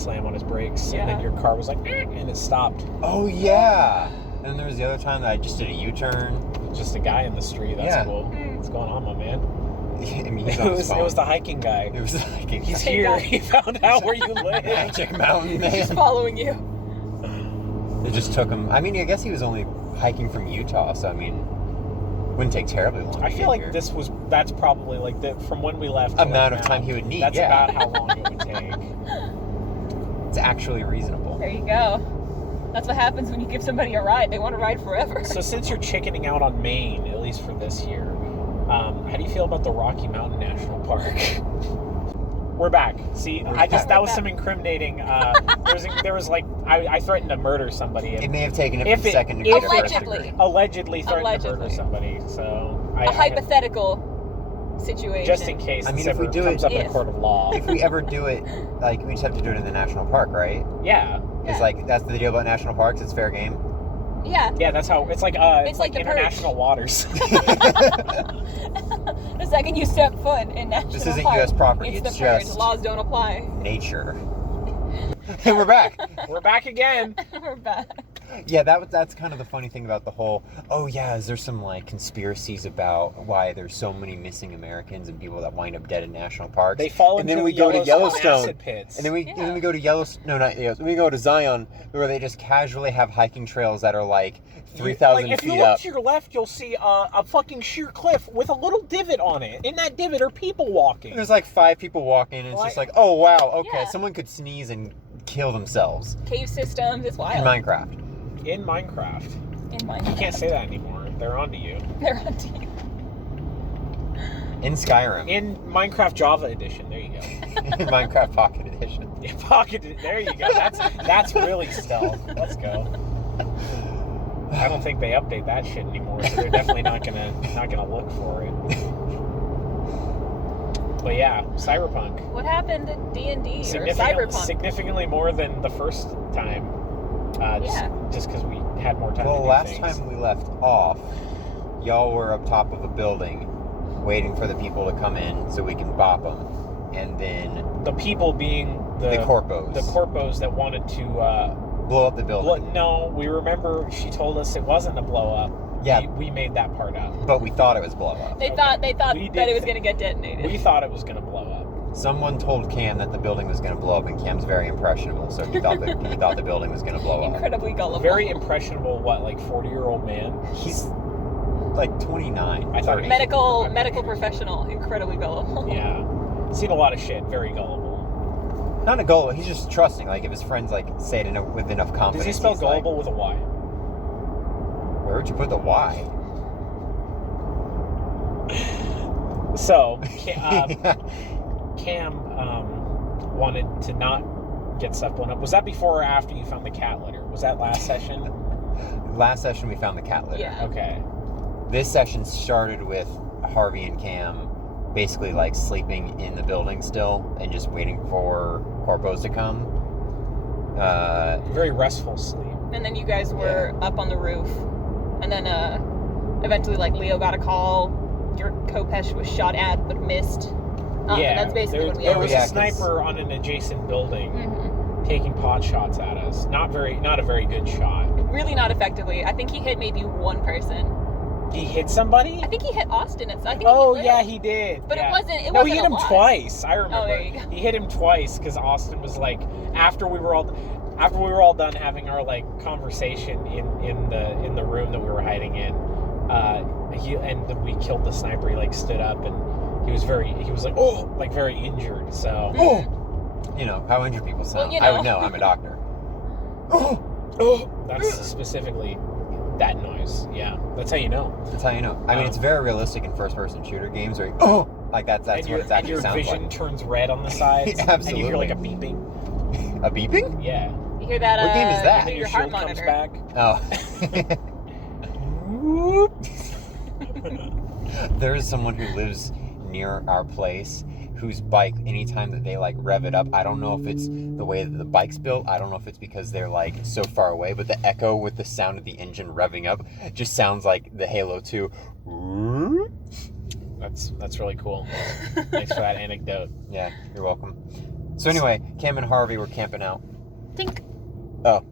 slam on his brakes, and then your car was like, and it stopped. Oh, yeah. And there was the other time that I just did a U-turn. Just a guy in the street. That's cool. What's going on, my man? I mean, it was the hiking guy. It was the hiking guy. He's here. He found out where you live. Magic Mountain Man. He's following you. It just took him. I mean, I guess he was only hiking from Utah, so I mean, wouldn't take terribly long. I feel like that's probably like from when we left. Amount of time he would need. That's about how long it would take. It's actually reasonable. There you go. That's what happens when you give somebody a ride. They want to ride forever. So since you're chickening out on Maine, at least for this year, how do you feel about the Rocky Mountain National Park? We're back. See, that was some incriminating. There was like I threatened to murder somebody. It may have taken a second to get allegedly threatened to murder somebody. So a hypothetical situation. Just in case. I mean, if we do comes up in a court of law. If we ever do it, like we just have to do it in the national park, right? Yeah. It's like that's the deal about national parks. It's fair game. Yeah. Yeah, that's how it's like. It's like international waters. The second you step foot in national park, this isn't U.S. property. It's just the laws don't apply. Nature. And we're back. We're back again. We're back. Yeah, that's kind of the funny thing about the whole, is there some like conspiracies about why there's so many missing Americans and people that wind up dead in national parks? They fall and into then we go to Yellowstone acid pits. And then we go to Yellowstone. No, not Yellowstone. We go to Zion, where they just casually have hiking trails that are like 3,000 feet up. If you look to your left, you'll see a fucking sheer cliff with a little divot on it. In that divot are people walking. There's like 5 people walking, and it's just like, oh wow, okay, someone could sneeze and kill themselves. Cave systems, it's wild. In Minecraft. In Minecraft. You can't say that anymore. They're onto you. They're onto you. In Skyrim. In Minecraft Java Edition. There you go. In Minecraft Pocket Edition. Yeah, There you go. That's really stealth. Let's go. I don't think they update that shit anymore, so they're definitely not gonna look for it. But yeah, Cyberpunk. What happened to D&D or Cyberpunk? Significantly more than the first time. Just because we had more time. Well, last time we left off, y'all were up top of a building, waiting for the people to come in so we can bop them, and then the people being the corpos. The corpos that wanted to blow up the building. No, we remember she told us it wasn't a blow up. Yeah, we made that part up. But we thought it was blow up. They thought that it was going to get detonated. We thought it was going to blow up. Someone told Cam that the building was going to blow up, and Cam's very impressionable, so he thought the building was going to blow up. Incredibly gullible. Very impressionable. What, like 40-year-old man? He's like 29. I thought medical professional. Incredibly gullible. Yeah, seen a lot of shit. Very gullible. Not a gullible. He's just trusting. Like if his friends like say it with enough confidence. Does he spell gullible with a Y? Where would you put the Y? So, Cam wanted to not get stuff blown up. Was that before or after you found the cat litter? Was that last session? Last session we found the cat litter. Yeah. Okay. This session started with Harvey and Cam basically like sleeping in the building still and just waiting for corpos to come. Very restful sleep. And then you guys were up on the roof, and then eventually like Leo got a call. Your Kopesh was shot at but missed. Yeah, that's basically what we there was a sniper on an adjacent building taking pot shots at us. Not a very good shot. Really not effectively. I think he hit maybe one person. He hit somebody? I think he hit Austin. He did. But yeah. it wasn't. No, he hit him twice. I remember. Oh, there you go. He hit him twice because Austin was like after we were all done having our like conversation in the room that we were hiding in. Then we killed the sniper. He like stood up and he was like very injured. So you know how injured people sound. Well, I would know. I'm a doctor. That's specifically that noise. Yeah, that's how you know. That's how you know. I mean, it's very realistic in first-person shooter games where like that's what it actually sounds like. Your vision turns red on the sides. Absolutely. And you hear like a beeping. A beeping? Yeah. You hear that? What game is that? Your shield heart comes monitor. back. Oh. There is someone who lives near our place whose bike, anytime that they like rev it up, I don't know if it's the way that the bike's built, I don't know if it's because they're like so far away, but the echo with the sound of the engine revving up just sounds like the Halo 2. That's really cool. Thanks for that anecdote. Yeah, you're welcome. So anyway, Cam and Harvey were camping out. Think. Oh.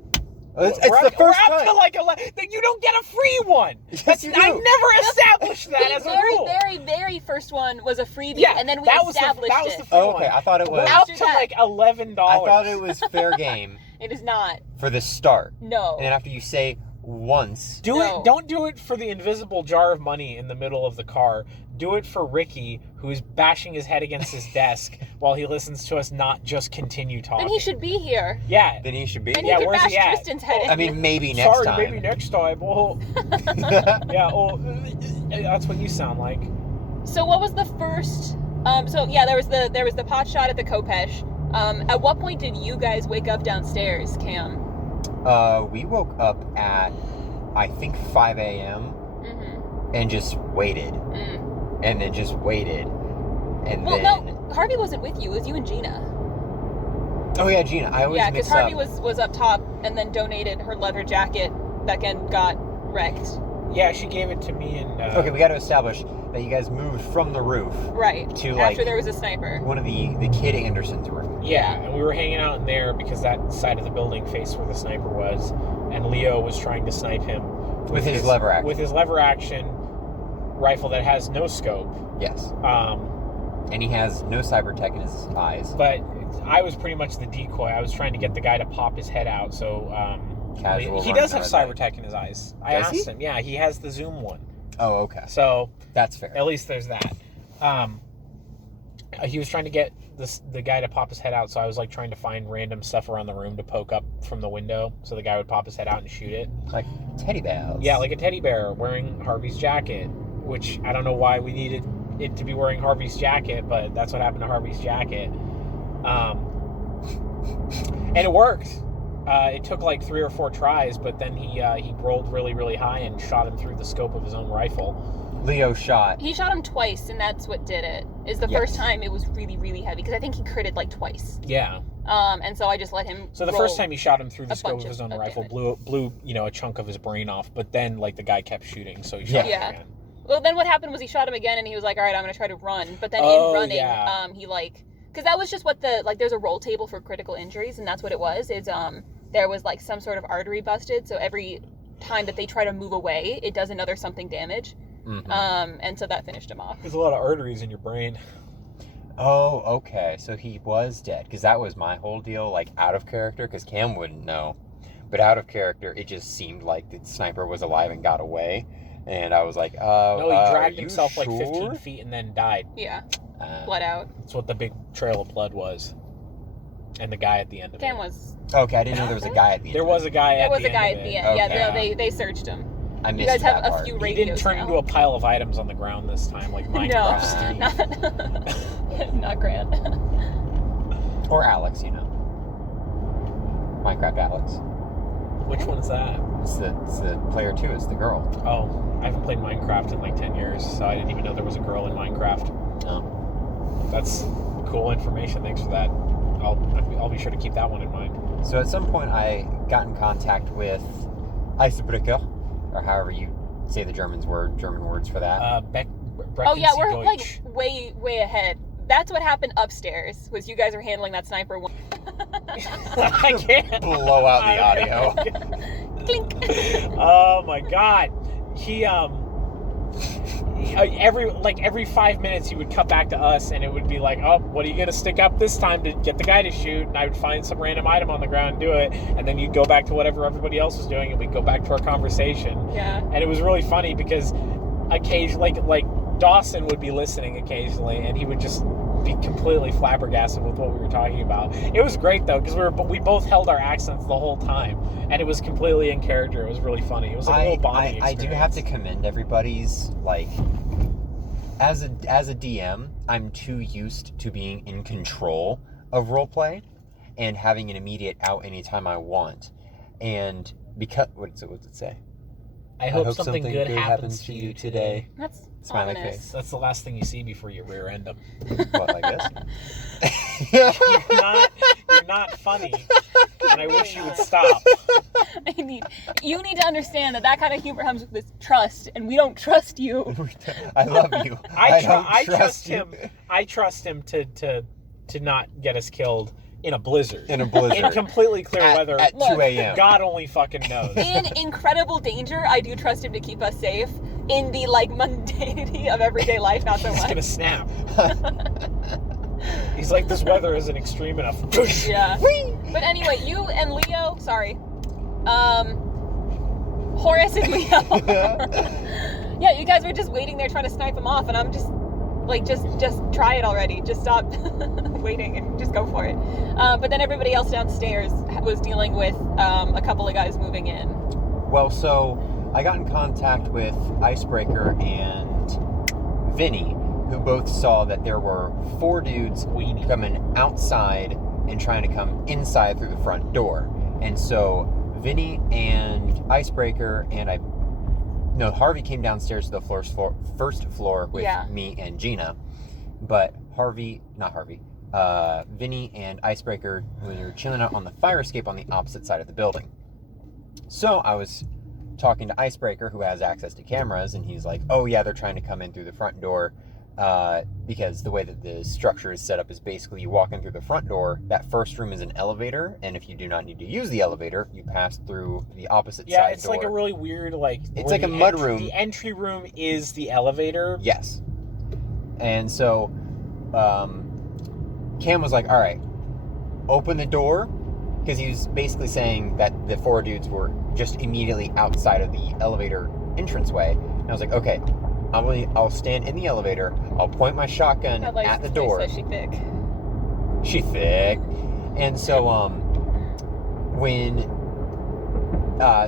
It's We're the up first to time. like 11. You don't get a free one. Yes, you do. I never established that The as a very, rule. very, very first one was a freebie, Yeah, and then we that was established the it. free Oh, one. okay. I thought it We're was. up After to that- like $11. I thought it was fair game It is not. for the start. No. And then after you say once, No. Don't do it for the invisible jar of money in the middle of the car. Do it for Ricky, who is bashing his head against his desk while he listens to us not just continue talking. Then he should be here. Yeah. then he should be. And Yeah, he could where's bash he at? Tristan's head in. I mean, maybe next Sorry, time. maybe next time. Oh, yeah. Oh, that's what you sound like. So what was the first? So yeah, there was the pot shot at the Kopesh. At what point did you guys wake up downstairs, Cam? We woke up at, I think, 5 a.m. Mm-hmm. and just waited. And then just waited. And Well, then... no, Harvey wasn't with you. It was you and Gina. Oh, yeah, Gina. I always Yeah, mix because Harvey up. was up top and then donated her leather jacket that again got wrecked. Yeah, she gave it to me and. Okay, we got to establish that you guys moved from the roof Right. to, After like, there was a sniper. one of the Kid Anderson's room. Yeah, and we were hanging out in there because that side of the building faced where the sniper was, and Leo was trying to snipe him With his lever action. With his lever action rifle that has no scope. Yes. Um, And he has no cyber tech in his eyes. but I was pretty much the decoy. I was trying to get the guy to pop his head out. So Casual he running does have out of cyber that. tech in his eyes. I Does asked he? him. Yeah, he has the zoom one. Oh, okay. So That's fair. at least there's that. He was trying to get the guy to pop his head out, so I was like trying to find random stuff around the room to poke up from the window, so the guy would pop his head out and shoot it. Like teddy bears. Yeah, like a teddy bear wearing Harvey's jacket, which I don't know why we needed it to be wearing Harvey's jacket, but that's what happened to Harvey's jacket. And it worked. It took like 3 or 4 tries, but then he rolled really, really high and shot him through the scope of his own rifle. Leo shot. He shot him twice, and that's what did it. Is the Yes. first time it was really, really heavy because I think he critted like twice. Yeah. And so I just let him. So the roll. first time he shot him through the a scope bunch of his of own rifle, damage. blew a chunk of his brain off. But then like the guy kept shooting, so he shot him Yeah. again. Well, then what happened was he shot him again, and he was like, "All right, I'm gonna try to run." But then Oh, in running, yeah. he like, because that was just what there's a roll table for critical injuries, and that's what it was. Is there was like some sort of artery busted, so every time that they try to move away, it does another something damage. Mhm. And so that finished him off. There's a lot of arteries in your brain. Oh, okay. So he was dead. Because that was my whole deal, like, out of character, because Cam wouldn't know. But out of character, it just seemed like the sniper was alive and got away. And I was like, No, he are dragged you himself like 15 sure? feet and then died. Yeah, Uh, blood out. That's what the big trail of blood was. And the guy at the end of Cam it. was. Okay, I didn't know there was a guy at the end. There of was it. a guy There at was the a guy at end. the of end. it. Yeah, Okay. they searched him. I You missed guys have that a part. few He radios didn't turn now. into a pile of items on the ground this time like Minecraft. No, not Grant. Or Alex, you know. Minecraft Alex. Which one's that? It's the player 2, it's the girl. Oh, I haven't played Minecraft in like 10 years, so I didn't even know there was a girl in Minecraft. No. That's cool information. Thanks for that. I'll be sure to keep that one in mind. So at some point I got in contact with Icebreaker, or however you say the German words for that. Oh yeah, we're like way ahead. That's what happened upstairs. Was you guys are handling that sniper one. I can't Blow out the audio. Clink. Oh my god. He every 5 minutes he would cut back to us and it would be like, oh, what are you gonna stick up this time to get the guy to shoot? And I would find some random item on the ground and do it, and then you'd go back to whatever everybody else was doing and we'd go back to our conversation. Yeah. And it was really funny because occasionally like Dawson would be listening occasionally and he would just be completely flabbergasted with what we were talking about. It was great though because we both held our accents the whole time and it was completely in character. It was really funny. It was like a little bonding I experience. do have to commend everybody's, like, as a DM, I'm too used to being in control of roleplay and having an immediate out anytime I want. And because what's it say? I hope something good happens to you today. That's Smiley ominous. face. That's the last thing you see before you rear end them. What, like this? You're not funny, and I wish you would stop. You need to understand that kind of humor comes with trust, and we don't trust you. I love you. I don't trust you. him. I trust him to not get us killed. in a blizzard. In a blizzard. In completely clear weather. At 2 a.m. God only fucking knows. In incredible danger, I do trust him to keep us safe. In the like mundanity of everyday life, not so He's much. gonna snap. He's like, this weather isn't extreme enough. Yeah. But anyway, you and Leo, sorry. Horace and Leo. Yeah, you guys were just waiting there trying to snipe him off, and I'm just like, just try it already. Just stop waiting and just go for it. But then everybody else downstairs was dealing with a couple of guys moving in. Well, so I got in contact with Icebreaker and Vinny, who both saw that there were 4 dudes coming outside and trying to come inside through the front door. And so Vinny and Icebreaker and Harvey came downstairs to the first floor with me and Gina. But Vinny and Icebreaker were chilling out on the fire escape on the opposite side of the building. So I was talking to Icebreaker, who has access to cameras, and he's like, oh yeah, they're trying to come in through the front door, because the way that the structure is set up is basically you walk in through the front door, that first room is an elevator, and if you do not need to use the elevator, you pass through the opposite side door. Yeah, it's like a really weird, like... It's like a mud room. The entry room is the elevator. Yes. And so, Cam was like, all right, open the door, because he was basically saying that the 4 dudes were just immediately outside of the elevator entranceway. And I was like, okay, I'll stand in the elevator, I'll point my shotgun at the door. She thick. She thick. And so,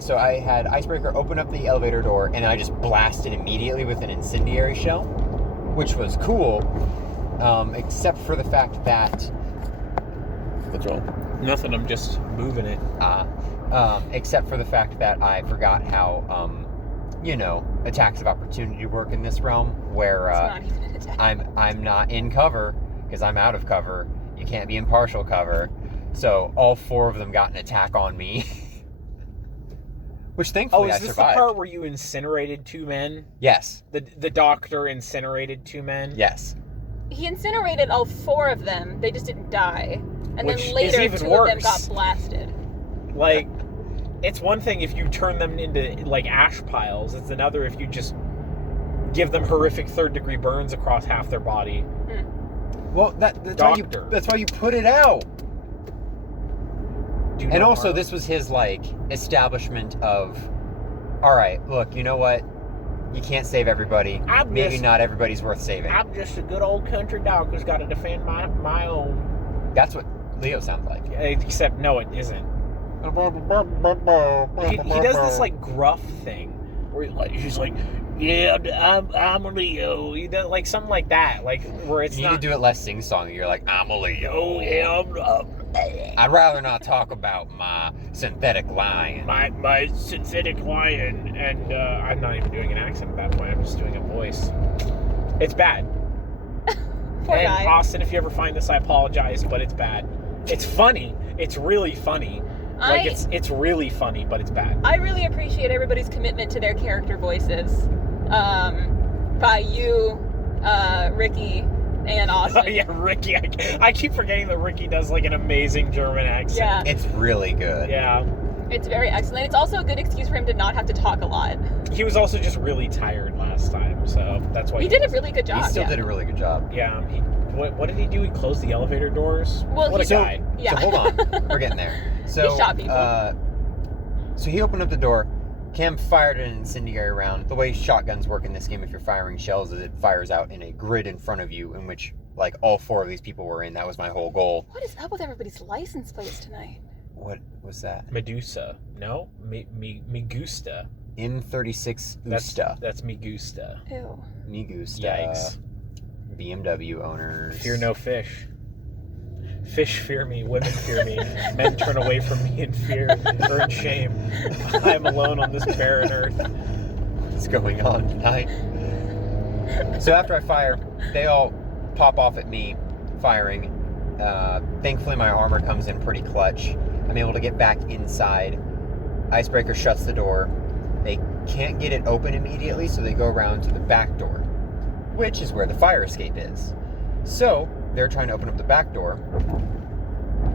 so I had Icebreaker open up the elevator door, and I just blasted immediately with an incendiary shell, which was cool, except for the fact that... What's wrong? Nothing, I'm just moving it. Except for the fact that I forgot how, attacks of opportunity work in this realm, where it's not even an attack. I'm not in cover, because I'm out of cover. You can't be in partial cover. So all 4 of them got an attack on me. Which thankfully I survived. Oh, is this the part where you incinerated 2 men? Yes. The doctor incinerated 2 men? Yes. He incinerated all 4 of them. They just didn't die. And Which then later, is even 2 worse. of them got blasted. Like, it's one thing if you turn them into, like, ash piles. It's another if you just give them horrific 3rd-degree burns across half their body. Well, that's why you put it out. And also, harm. this was his, like, establishment of, all right, look, you know what? You can't save everybody. Maybe not everybody's worth saving. I'm just a good old country dog who's got to defend my own. That's what Leo sounds like. Except, no, it isn't. He does this, like, gruff thing. Where he's like, yeah, I'm a Leo. He does, like, something like that. Like, where it's you need to do it less sing-song. You're like, I'm a Leo. Oh, yeah, I'd rather not talk about my synthetic lion. My synthetic lion. And I'm not even doing an accent at that point. I'm just doing a voice. It's bad. Poor and guy. Austin, if you ever find this, I apologize, but it's bad. It's funny. It's really funny. It's really funny, but it's bad. I really appreciate everybody's commitment to their character voices. By you, Ricky, and Austin. Oh yeah, Ricky. I keep forgetting that Ricky does like an amazing German accent. Yeah. It's really good. Yeah. It's very excellent. It's also a good excuse for him to not have to talk a lot. He was also just really tired last time, so that's why He did a really good job. He still did a really good job. Yeah. What did he do? He closed the elevator doors? Well, what a guy. Yeah. So hold on. We're getting there. So, He shot people. So he opened up the door. Cam fired an incendiary round. The way shotguns work in this game, if you're firing shells, is it fires out in a grid in front of you, in which, like, all 4 of these people were in. That was my whole goal. What is up with everybody's license plates tonight? What was that? Medusa. No? Me gusta. M36 Usta. That's me gusta. Ew. Me gusta. Yikes. BMW owners. Fear no fish. Fish fear me, women fear me, men turn away from me in fear or in shame. I am alone on this barren earth. What's going on tonight? So after I fire, they all pop off at me, firing. Thankfully, my armor comes in pretty clutch. I'm able to get back inside. Icebreaker shuts the door. They can't get it open immediately, so they go around to the back door, which is where the fire escape is. So they're trying to open up the back door.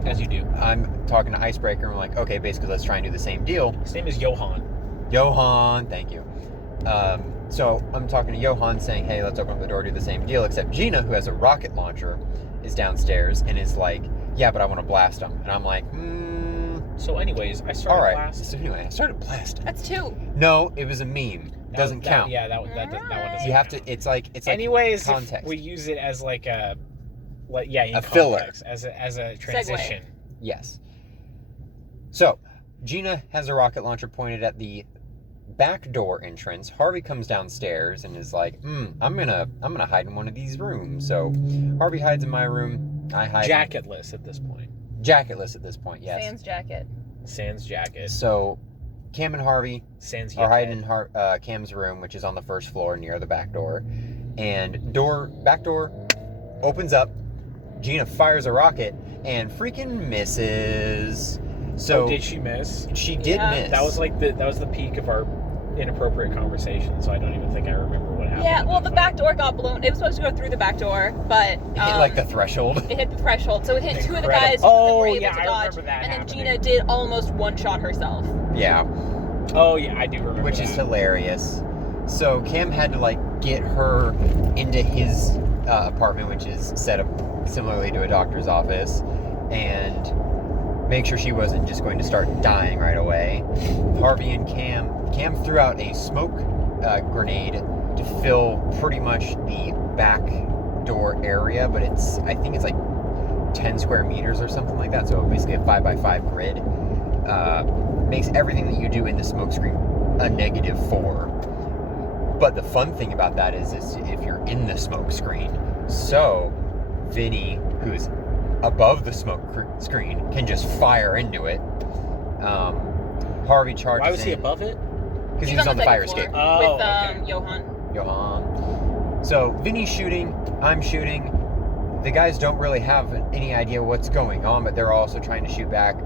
As you do. I'm talking to Icebreaker, and we're like, okay, basically, let's try and do the same deal. His name is Johan. Johan, thank you. So I'm talking to Johan, saying, hey, let's open up the door, do the same deal, except Gina, who has a rocket launcher, is downstairs and is like, yeah, but I want to blast them. And I'm like, So anyways, I started all right. blasting. So anyway, I started blasting. That's 2. No, it was a meme. Doesn't count. Yeah, that one doesn't You have count. to, it's like Anyways, context. if we use it as like in filler. context, as a transition. Yes. So, Gina has a rocket launcher pointed at the back door entrance. Harvey comes downstairs and is like, I'm gonna hide in one of these rooms. So Harvey hides in my room. I hide Jacketless at this point. Jacketless at this point, yes. Sans jacket. Sans jacket. So Cam and Harvey Sans are hiding jacket. in Cam's room, which is on the first floor near the back door. And back door opens up. Gina fires a rocket and freaking misses. So did she miss? She did Yeah. miss. That was the peak of our inappropriate conversation. So I don't even think I remember what happened. Yeah, well, the back door got blown. It was supposed to go through the back door, but It hit like the threshold. it hit the threshold, so it hit 2 of the Incredible. guys. 2 of them were Oh, able yeah, to I dodge, remember that and then happening. Gina did almost one-shot herself. Yeah, Oh yeah, I do remember. which is that. hilarious. So Cam had to like get her into his apartment, which is set up similarly to a doctor's office, and make sure she wasn't just going to start dying right away. Harvey and Cam threw out a smoke grenade to fill pretty much the back door area, but I think it's like 10 square meters or something like that, so basically a 5x5 grid. Makes everything that you do in the smoke screen a -4. But the fun thing about that is if you're in the smoke screen, so Vinny, who's above the smoke screen, can just fire into it. Harvey charges Why was he in above it? because he was on the fire second escape. floor Oh, with okay. Johan. Johan. So Vinny's shooting, I'm shooting. The guys don't really have any idea what's going on, but they're also trying to shoot back.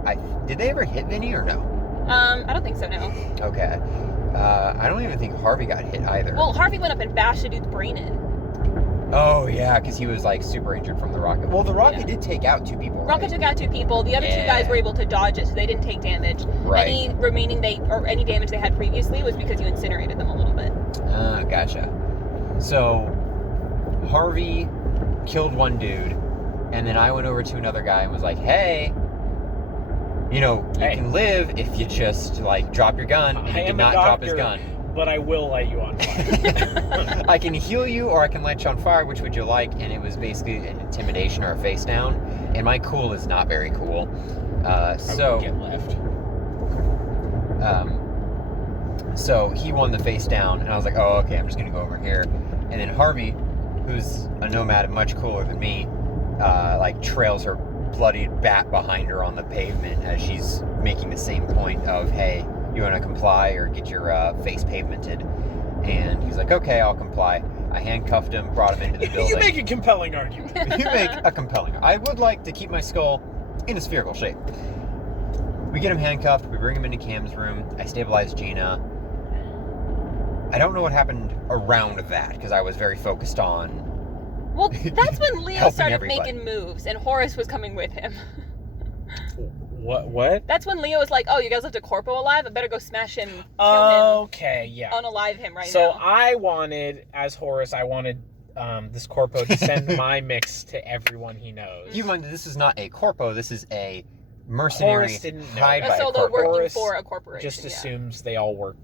Did they ever hit Vinny or no? I don't think so, no. Okay. I don't even think Harvey got hit either. Well, Harvey went up and bashed a dude's brain in. Oh yeah, because he was like super injured from the rocket. Well, the rocket Yeah. did take out 2 people. Rocket right? took out 2 people. The other 2 Yeah. guys were able to dodge it, so they didn't take damage. Right. Any remaining any damage they had previously was because you incinerated them a little bit. Gotcha. So Harvey killed one dude, and then I went over to another guy and was like, "Hey, you Hey. can live if you just like drop your gun." And he I did am not a drop his doctor, gun. but I will light you on fire. I can heal you, or I can light you on fire. Which would you like? And it was basically an intimidation or a face down. And my cool is not very cool. I So. would get left. So he won the face down, and I was like, oh, okay, I'm just gonna go over here. And then Harvey, who's a nomad and much cooler than me, like trails her bloodied bat behind her on the pavement as she's making the same point of, hey, you wanna comply or get your face pavemented? And he's like, okay, I'll comply. I handcuffed him, brought him into the building. You make a compelling argument. You make a compelling. I would like to keep my skull in a spherical shape. We get him handcuffed. We bring him into Cam's room. I stabilize Gina. I don't know what happened around that because I was very focused on. Well, that's when Leo Helping started everybody. making moves, and Horace was coming with him. What? That's when Leo was like, "Oh, you guys left a corpo alive. I better go smash him, kill Okay, him, yeah. unalive him right So now." I wanted, as Horace, this corpo to send my mix to everyone he knows. Keep in mind that this is not a corpo. This is a mercenary Horace didn't know. hired A by a solo corpo. working Horace for a corporation. just yeah. assumes they all work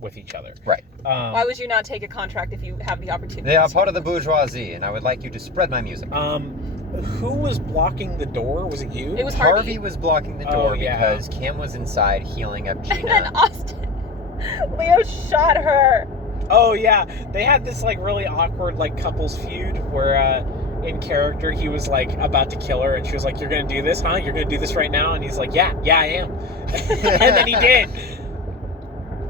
with each other. Right. Why would you not take a contract if you have the opportunity? They are part of the bourgeoisie, and I would like you to spread my music. Who was blocking the door? Was it you? It was Harvey Harvey. was blocking the Oh, door yeah. because Cam was inside healing up And then Gina. Austin. Leo shot her. Oh yeah, they had this like really awkward like couples feud where in character he was like about to kill her and she was like, "You're gonna do this, huh? You're gonna do this right now?" And he's like, "Yeah, I am." And then he did.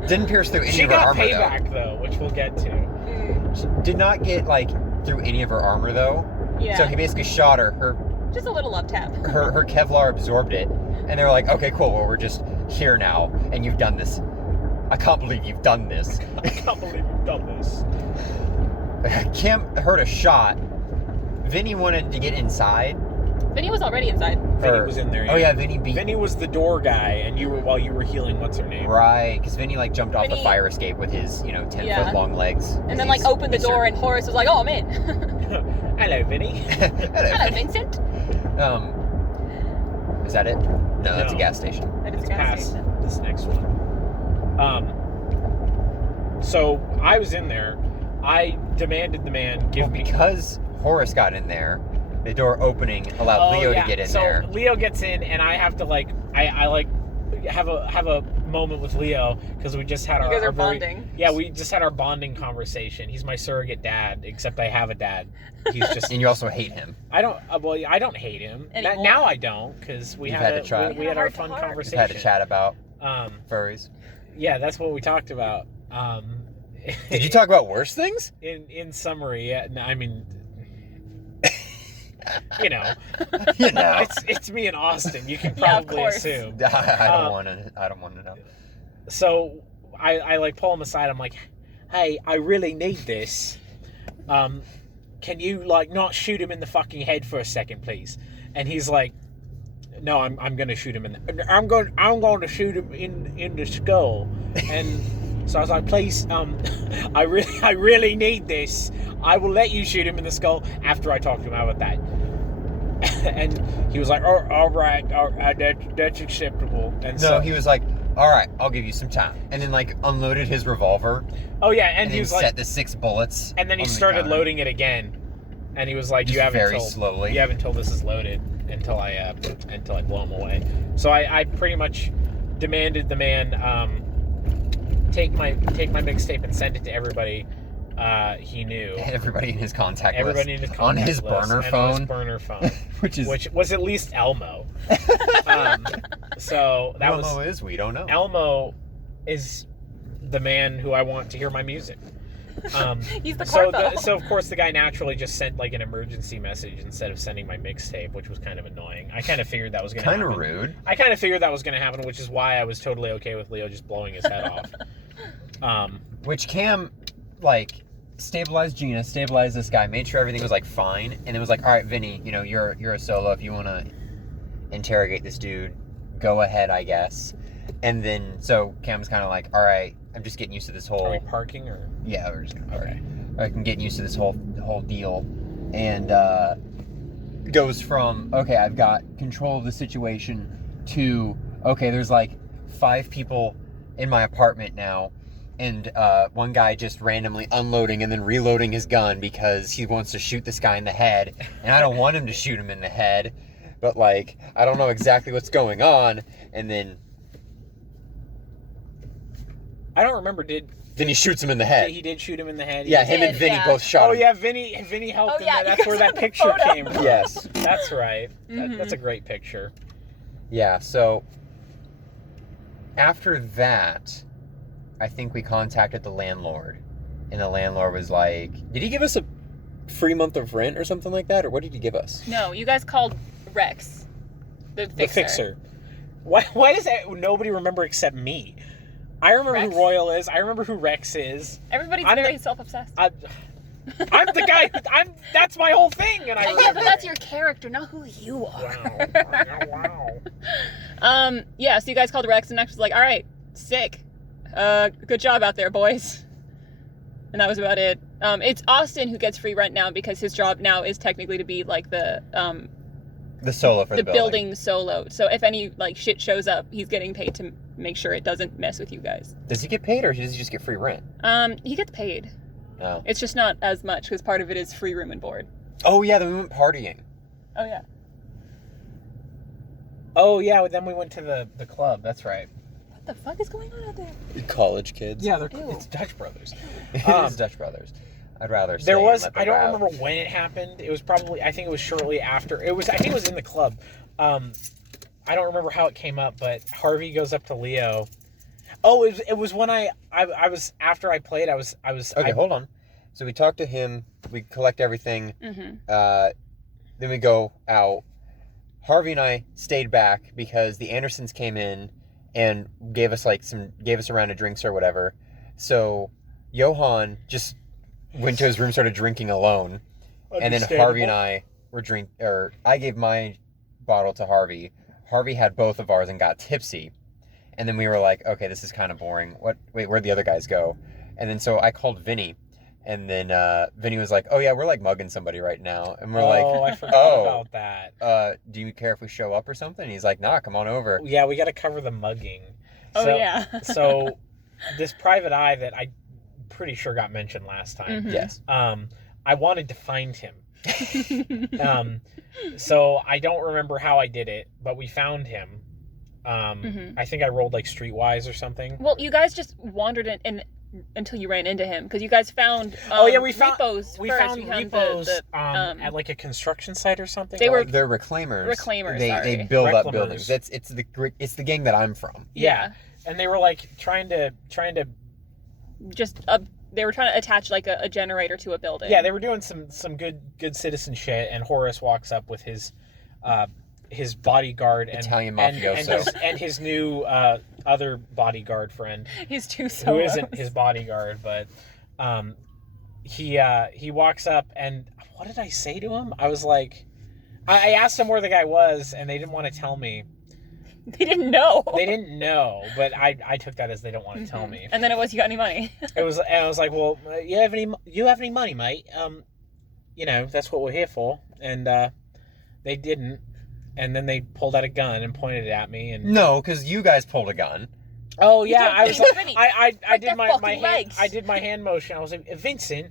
Didn't pierce through any She of her got armor payback though, which we'll get to. Mm, Did not get like through any of her armor though. yeah. So he basically shot her. Just a little love tap. Her Kevlar absorbed it, and they were like, "Okay, cool. Well, we're just here now, and you've done this. I can't believe you've done this." I can't believe you've done this. Cam heard a shot. Vinny wanted to get inside, Vinny was already inside. Vinny was in there. Oh yeah, Vinny beat. Vinny was the door guy, and while you were healing, what's her name? Right, because Vinny like jumped off the Vinny- fire escape with his 10-foot long legs. And then like opened the door, and Horace was like, "Oh, I'm in." Hello, Vinny. Hello, Vincent. Is that it? No, that's a gas station. That is It's a gas past station. this next one. So I was in there. I demanded the man give me. Because Horace got in there, the door opening allowed Leo to get in there. So Leo gets in, and I have to I have a moment with Leo because we just had You guys our are bonding. we just had our bonding conversation. He's my surrogate dad, except I have a dad. He's just And you also hate him. I don't hate him. Anymore? Now I don't, because we You've had had to try. we had our fun Heart-to-heart. We've conversation. had to chat about Um, furries. yeah, that's what we talked about. Did you talk about worse things? In summary, yeah. No, I mean, you know, it's me and Austin. You can Yeah, of probably course. assume. I don't want to know. So I like pull him aside. I'm like, hey, I really need this. Can you like not shoot him in the fucking head for a second, please? And he's like, no, I'm gonna shoot him I'm going to shoot him in the skull. And so I was like, please, I really need this. I will let you shoot him in the skull after I talk to him. How about that? And he was like, oh, all right, that's acceptable. And No, so he was like, all right, I'll give you some time. And then like unloaded his revolver oh yeah, and and he then was set like, the 6 bullets. and then he on the started gun. loading it again. And he was like, Just you haven't very told, slowly. you haven't told this is loaded until I blow him away. So I pretty much demanded the man take my mixtape and send it to everybody he knew. Everybody in his contact Everybody in list. his on contact his list, burner and phone. on his burner phone, which was at least Elmo. So that Elmo was is, we don't know. Elmo is the man who I want to hear my music. He's the so corpo. so of course the guy naturally just sent like an emergency message instead of sending my mixtape, which was kind of annoying. I kind of figured that was going to happen. Kind of rude. I kind of figured that was going to happen, which is why I was totally okay with Leo just blowing his head off. Which Cam, like, stabilized Gina, stabilized this guy, made sure everything was like fine, and it was like, all right, Vinny, you're a solo. If you want to interrogate this dude, go ahead, I guess. And then so Cam's kind of like, all right, I'm just getting used to this whole. Are we parking or? Yeah, we're just gonna park. Okay. I'm getting used to this whole deal, and goes from okay, I've got control of the situation to okay, there's like 5 people in my apartment now, and one guy just randomly unloading and then reloading his gun because he wants to shoot this guy in the head, and I don't want him to shoot him in the head, but like I don't know exactly what's going on, and then I don't remember. then he shoots him in the head. He did shoot him in the head? Yeah, He him and did, Vinny yeah. both shot Oh him. yeah, Vinny helped Oh, him. yeah, That's you where guys that have the picture photo. came from. Yes. That's right. Mhm. That's a great picture. Yeah, so after that, I think we contacted the landlord. And the landlord was like, did he give us a free month of rent or something like that? Or what did he give us? No, you guys called Rex, the fixer. The fixer. Why does that nobody remember except me? I remember Rex? who Royal is. I remember who Rex is. Everybody's I'm very the- self-obsessed. I'm the guy. That's my whole thing. And I Yeah, remember but that's it. your character, not who you are. Wow. Yeah, so you guys called Rex, and Rex was like, all right, sick. Good job out there, boys. And that was about it. It's Austin who gets free rent now because his job now is technically to be like the solo for the building solo. So if any like shit shows up, he's getting paid to make sure it doesn't mess with you guys. Does he get paid or does he just get free rent? He gets paid. No. It's just not as much because part of it is free room and board. Oh, yeah, then we went partying. Oh yeah. Oh yeah. Then we went to the club. That's right. What the fuck is going on out there? College kids. Yeah, Ew. it's Dutch Brothers. It is Dutch Brothers. I'd rather say There was. let the I don't route. remember when it happened. It was probably. I think it was shortly after. It was. I think it was in the club. I don't remember how it came up, but Harvey goes up to Leo. Oh, it was when I was after I played. I was. Okay, hold on. So we talk to him. We collect everything. Mm-hmm. Then we go out. Harvey and I stayed back because the Andersons came in and gave us a round of drinks or whatever. So Johan just went to his room, started drinking alone, and then Harvey and I were I gave my bottle to Harvey. Harvey had both of ours and got tipsy. And then we were like, okay, this is kind of boring. Wait, where'd the other guys go? And then so I called Vinny. And then Vinny was like, oh, yeah, we're like mugging somebody right now. And we're like, I forgot about that. Do you care if we show up or something? And he's like, nah, come on over. Yeah, we got to cover the mugging. Oh, yeah. So this private eye that I'm pretty sure got mentioned last time. Mhm. Yes. I wanted to find him. So I don't remember how I did it, but we found him. I think I rolled like streetwise or something. Well, you guys just wandered in until you ran into him, because you guys found we found repos. We first. found You found repos the, at like a construction site or something. They were They're reclaimers. Reclaimers, They sorry. build up Reclaimers. buildings. It's the gang that I'm from. Yeah. And they were like trying to just they were trying to attach like a generator to a building. yeah, they were doing some good citizen shit, and Horace walks up with his bodyguard and Italian mafioso. and his new other bodyguard friend He's too who solos. isn't his bodyguard, but he walks up, and what did I say to him? I was like, I asked him where the guy was, and they didn't want to tell me. They didn't know. They didn't know, but I took that as they don't want to tell me. And then it was, you got any money? And I was like, well, you have any money, mate? That's what we're here for. And they didn't. And then they pulled out a gun and pointed it at me. And No, because you guys pulled a gun. oh yeah, I was told Vinny, I did their my fucking hand, legs. I did my hand motion. I was like, Vincent,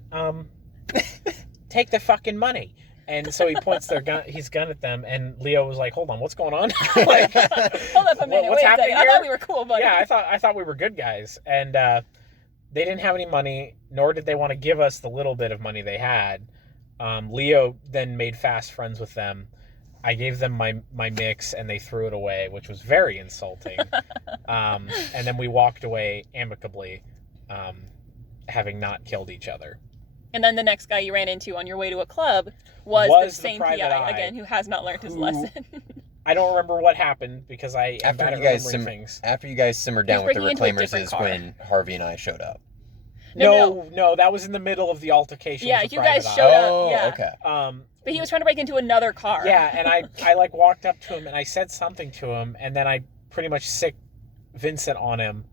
take the fucking money. And so he points his gun at them, and Leo was like, hold on, what's going on? Like, Hold up a minute. what's Wait a happening second. I here? thought we were cool, buddy. Yeah, I thought we were good guys, and they didn't have any money, nor did they want to give us the little bit of money they had. Leo then made fast friends with them. I gave them my mix, and they threw it away, which was very insulting. And then we walked away amicably, having not killed each other. And then the next guy you ran into on your way to a club was the same private PI eye again, who has not learned his who- lesson. I don't remember what happened because I am bad at remembering things. After you guys simmered down with the breaking into a reclaimers different is car. when Harvey and I showed up. No, that was in the middle of the altercation. Yeah, with the you guys private showed eye. up. Yeah. Okay. But he was trying to break into another car. Yeah, and I like walked up to him and I said something to him, and then I pretty much sick Vincent on him,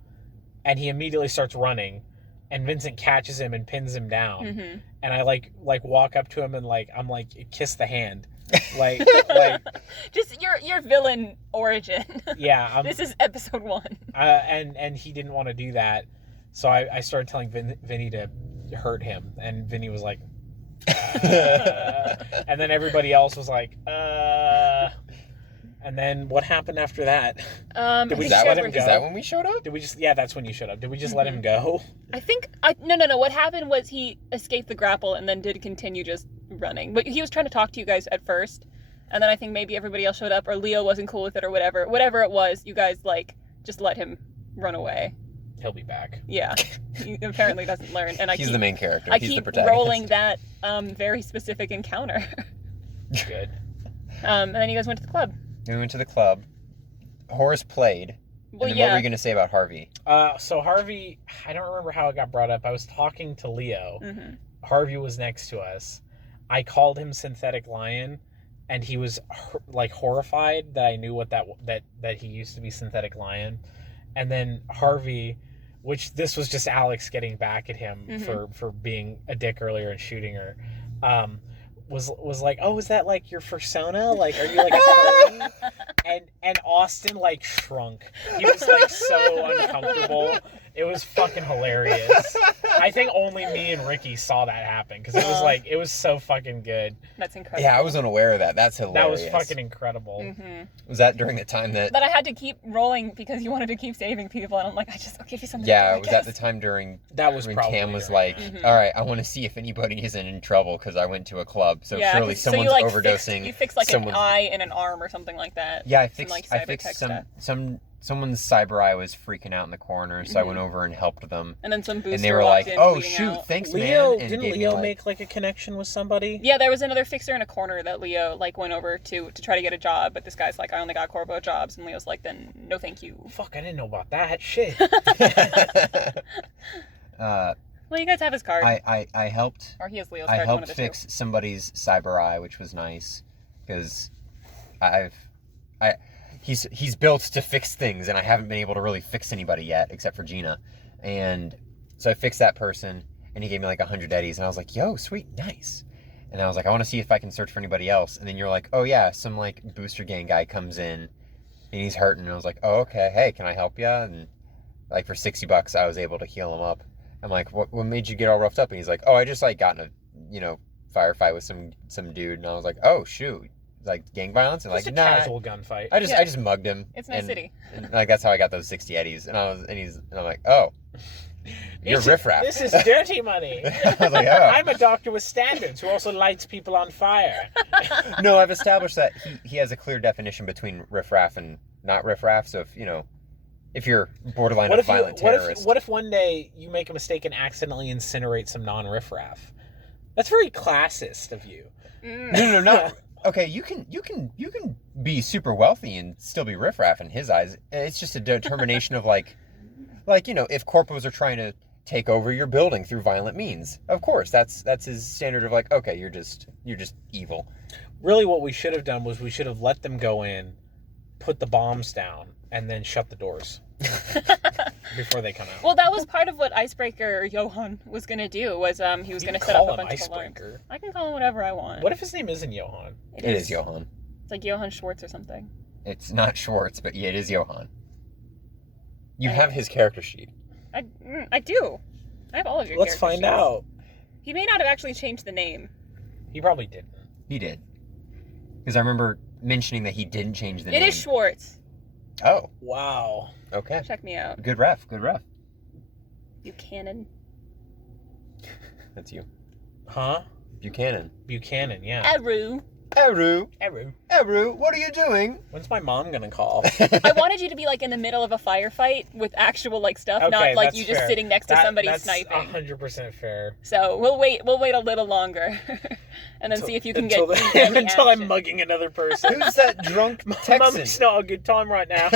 and he immediately starts running, and Vincent catches him and pins him down, Mm-hmm. and I like walk up to him and I'm like, kiss the hand, like Just your villain origin. yeah, This is episode 1. and he didn't want to do that, so I started telling Vinny to hurt him, and Vinny was like. And then everybody else was like, and then what happened after that? Did we Is just let him is go? that when we showed up? Did we just? Yeah, that's when you showed up. Did we just let him go? I think no. What happened was he escaped the grapple and then did continue just running. But he was trying to talk to you guys at first, and then I think maybe everybody else showed up, or Leo wasn't cool with it, or whatever. Whatever it was, you guys just let him run away. He'll be back. Yeah, he apparently doesn't learn, and He's the main character. I He's the keep protagonist. rolling that very specific encounter. Good. And then you guys went to the club. We went to the club. Horace played. Well, and then yeah. what were you going to say about Harvey? So Harvey, I don't remember how it got brought up. I was talking to Leo. Mm-hmm. Harvey was next to us. I called him Synthetic Lion, and he was like horrified that I knew what that he used to be Synthetic Lion. And then Harvey, which this was just Alex getting back at him Mm-hmm. for being a dick earlier and shooting her, was like, oh, is that like your persona? Like, are you like a furry? And Austin like shrunk. He was like so uncomfortable. It was fucking hilarious. I think only me and Ricky saw that happen because it was so fucking good. That's incredible. Yeah, I was unaware of that. That's hilarious. That was fucking incredible. Mm-hmm. Was that during the time that... But I had to keep rolling because you wanted to keep saving people, and I'm like, I'll give you something. Yeah, to it do, was I at the guess. time during... That was when probably Cam was during like, that. Mhm. all right, I want to see if anybody isn't in trouble because I went to a club. So Yeah, surely 'cause- someone's you, like, overdosing. You fixed like someone's... an eye and an arm or something like that. Yeah, I Some, fixed cyber-tech some stuff. someone's cyber eye was freaking out in the corner, so I Mhm. went over and helped them. And then some booster And they were walked like, in, "Oh bleeding shoot, out. thanks, Leo, man!" And didn't gave me, Leo like- make like a connection with somebody? Yeah, there was another fixer in a corner that Leo went over to try to get a job, but this guy's like, I only got Corvo jobs, and Leo's like, then no thank you. Fuck, I didn't know about that shit. Well, you guys have his card. I helped. Or he has Leo's I card, one helped of the fix somebody's cyber eye, which was nice because he's built to fix things, and I haven't been able to really fix anybody yet, except for Gina. And so I fixed that person, and he gave me like 100 eddies, and I was like, yo, sweet, nice. And I was like, I want to see if I can search for anybody else. And then you're like, oh yeah, some like booster gang guy comes in, and he's hurting. And I was like, oh okay, hey, can I help you? And like for $60, I was able to heal him up. I'm like, what made you get all roughed up? And he's like, oh, I just like got in a firefight with some dude. And I was like, oh shoot, like gang violence? And Just like, a nah. casual gunfight. I just mugged him. It's nice city. And like that's how I got those 60 eddies. And I'm like, oh, you're riffraff. This is dirty money. I was like, oh. I'm a doctor with standards who also lights people on fire. No, I've established that he has a clear definition between riffraff and not riffraff. So if you're borderline a violent terrorist. What if one day you make a mistake and accidentally incinerate some non-riffraff? That's very classist of you. No. Okay, you can be super wealthy and still be riffraff in his eyes. It's just a determination of like if corpos are trying to take over your building through violent means. Of course, that's his standard of like, okay, you're just evil. Really, what we should have done was we should have let them go in, put the bombs down, and then shut the doors before they come out. Well, that was part of what Icebreaker Johan was going to do, was he was going to set up a bunch of alarms. Icebreaker. I can call him whatever I want. What if his name isn't Johan? It is Johan. It's like Johan Schwartz or something. It's not Schwartz, but yeah, it is Johan. You have his character sheet. I do. I have all of your Let's character find sheets. out. He may not have actually changed the name. He probably didn't. He did. Because I remember mentioning that he didn't change the name. It is Schwartz. Oh. Wow. Okay. Check me out. Good ref. Buchanan. That's you. Huh? Buchanan, yeah. Eru, what are you doing? When's my mom gonna call? I wanted you to be like in the middle of a firefight with actual like stuff, Okay, not like that's you just fair. sitting next to somebody that's sniping. 100% fair. So we'll wait a little longer, and then see if you can get any until I'm action. mugging another person. Who's that drunk Mom, Texan? it's not a good time right now.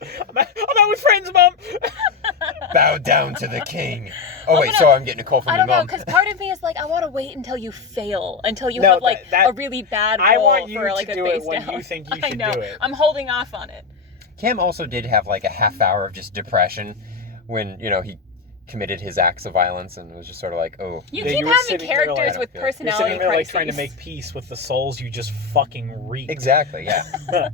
I'm out with friends, Mom. Bow down to the king. Oh wait, so I'm getting a call from I your don't know, mom. because part of me is like, I want to wait until you fail, until you No, have like that- a really bad roll I want you for like to a do face it when down. you think you I should know. do it. I'm holding off on it. Cam also did have like a half hour of just depression when, he committed his acts of violence and was just sort of like, oh. You Yeah, keep you were having sitting there characters like- with You're personality sitting there like crises. trying to make peace with the souls you just fucking reaped. Exactly, yeah.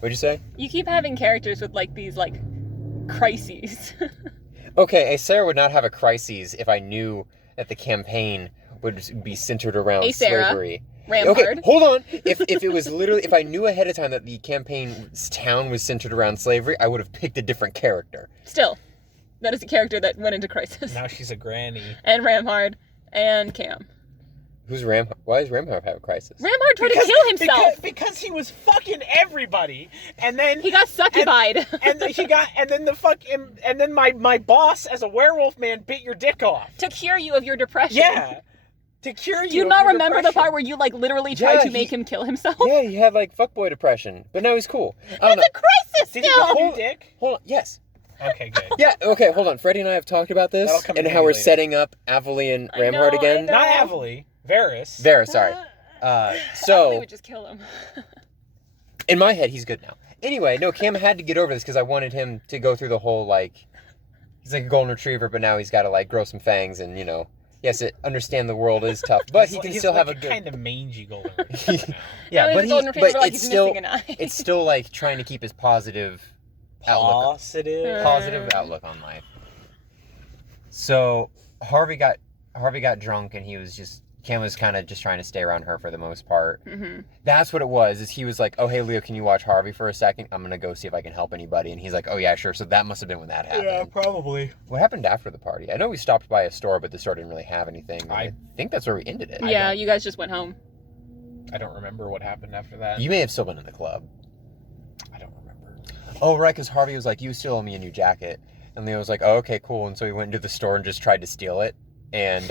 What'd you say? You keep having characters with like these like crises. Okay, a Sarah would not have a crisis if I knew that the campaign would be centered around A Sarah. slavery. Rampart. Okay, hold on. If it was literally, if I knew ahead of time that the campaign's town was centered around slavery, I would have picked a different character. Still, that is a character that went into crisis. Now she's a granny. And Ramhard and Cam. Who's Why does Ramhard have a crisis? Ramhard tried to kill himself. Because he was fucking everybody, and then He got succubied. and then my boss as a werewolf man bit your dick off. To cure you of your depression. Yeah, to cure you. Do you of not your remember the depression. part where you like literally tried Yeah, to make him kill himself? Yeah, he had like fuckboy depression, but now he's cool. I don't It's a crisis Did he still. bite your dick? Hold on, yes. Okay, good. Yeah, okay, hold on. Freddie and I have talked about this That'll come and in how we're later. setting up Avalie and I Ramhard know, again. I know. Not Avalie, Varys. Vera, sorry. Probably So, would just kill him. in my head, he's good now. Anyway, no, Cam had to get over this because I wanted him to go through the whole, like, he's like a golden retriever, but now he's got to, like, grow some fangs and, yes, understand the world is tough, but he can He's still like have a good... kind of mangy golden retriever now. Yeah, Now but, he's a golden retriever, but like it's he's still, missing an eye. it's still, like, trying to keep his positive outlook. Positive outlook on life. So Harvey got drunk and Cam was kind of just trying to stay around her for the most part. Mm-hmm. That's what it was. Is he was like, oh hey Leo, can you watch Harvey for a second? I'm gonna go see if I can help anybody. And he's like, oh yeah, sure. So that must have been when that happened. Yeah, probably. What happened after the party? I know we stopped by a store, but the store didn't really have anything. I think that's where we ended it. Yeah, you guys just went home. I don't remember what happened after that. You may have still been in the club. I don't remember. Oh right, because Harvey was like, you still owe me a new jacket. And Leo was like, oh okay, cool. And so he went into the store and just tried to steal it. And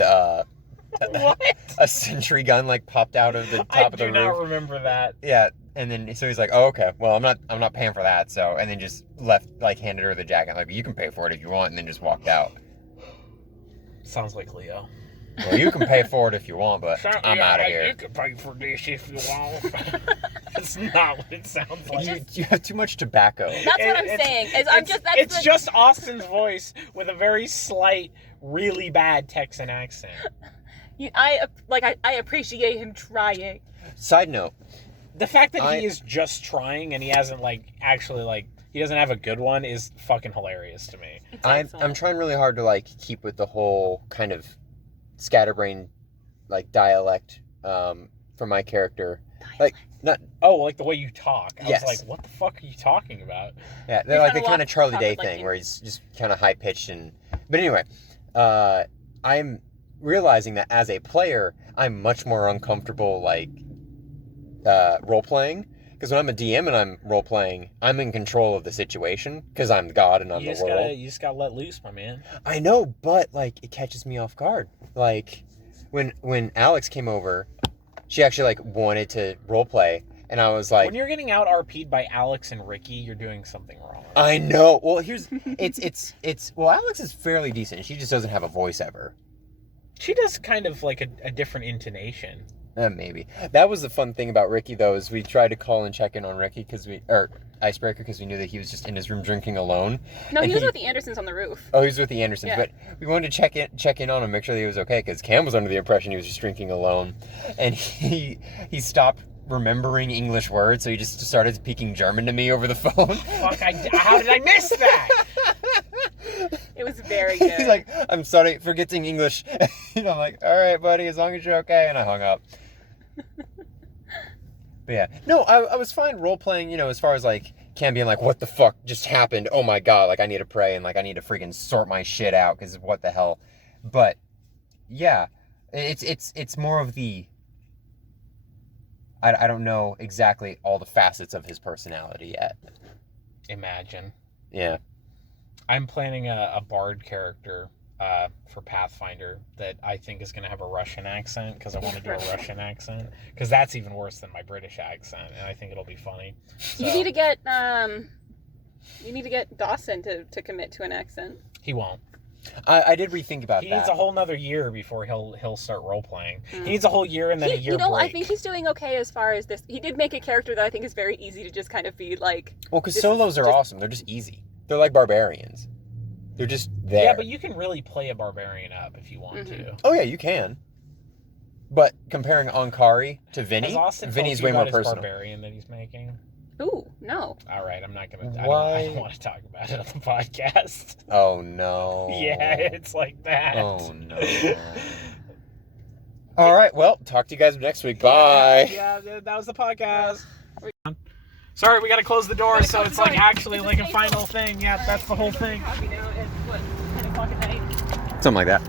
What? a sentry gun like popped out of the top of the roof. I do not remember that. Yeah, and then so he's like, oh okay, well I'm not paying for that. So and then just left, like handed her the jacket, like you can pay for it if you want, and then just walked out. Sounds like Leo. Well, you can pay for it if you want, but I'm out of here. You can pay for this if you want. That's not what it sounds like. You have too much tobacco. That's what I'm saying. It's just Austin's voice with a very slight, really bad Texan accent. I appreciate him trying. Side note. The fact that he is just trying and he hasn't actually he doesn't have a good one is fucking hilarious to me. I'm trying really hard to keep with the whole kind of scatterbrain dialect for my character. Not the way you talk. I yes. was like, what the fuck are you talking about? Yeah, they're like the kind of Charlie Day thing where he's just kind of high pitched but anyway, I'm realizing that as a player, I'm much more uncomfortable role playing. Because when I'm a DM and I'm role playing, I'm in control of the situation because I'm God and I'm the world. You just gotta let loose, my man. I know, but it catches me off guard. When Alex came over, she actually wanted to role play, and I was like, when you're getting out RP'd by Alex and Ricky, you're doing something wrong. I know. Well, Alex is fairly decent. She just doesn't have a voice ever. She does kind of a different intonation. Maybe. That was the fun thing about Ricky, though, is we tried to call and check in on Ricky Icebreaker, because we knew that he was just in his room drinking alone. No, he was with the Andersons on the roof. Oh, he was with the Andersons, yeah. But we wanted to check in on him, make sure that he was okay, because Cam was under the impression he was just drinking alone, and he stopped remembering English words, so he just started speaking German to me over the phone. Fuck, how did I miss that? It was very good. He's like, I'm sorry, forgetting English. I'm like, all right, buddy, as long as you're okay, and I hung up. But yeah, no, I was fine role playing, as far as Cam being what the fuck just happened? Oh my god, I need to pray and I need to freaking sort my shit out because what the hell. But yeah, it's more of the I don't know exactly all the facets of his personality yet. Imagine. Yeah. I'm planning a bard character for Pathfinder that I think is going to have a Russian accent because I want to do a Russian accent because that's even worse than my British accent and I think it'll be funny. So, you need to get Dawson to commit to an accent. He won't. I did rethink about that. He needs a whole nother year before he'll start role playing. He needs a whole year and then a year break. I think he's doing okay as far as this. He did make a character that I think is very easy to just kind of be Well, because solos are awesome. They're just easy. They're like barbarians. They're just there. Yeah, but you can really play a barbarian up if you want to. Oh yeah, you can. But comparing Ankari to Vinny, Vinny's way more personal. Barbarian that he's making. Ooh, no. All right, I'm not gonna. I don't want to talk about it on the podcast. Oh no. Yeah, it's like that. Oh no. All right, well, talk to you guys next week. Bye. Yeah, that was the podcast. Sorry, we gotta close the door, so it's actually a final thing. Yeah, that's the whole thing. What, 10 o'clock at night? Something like that.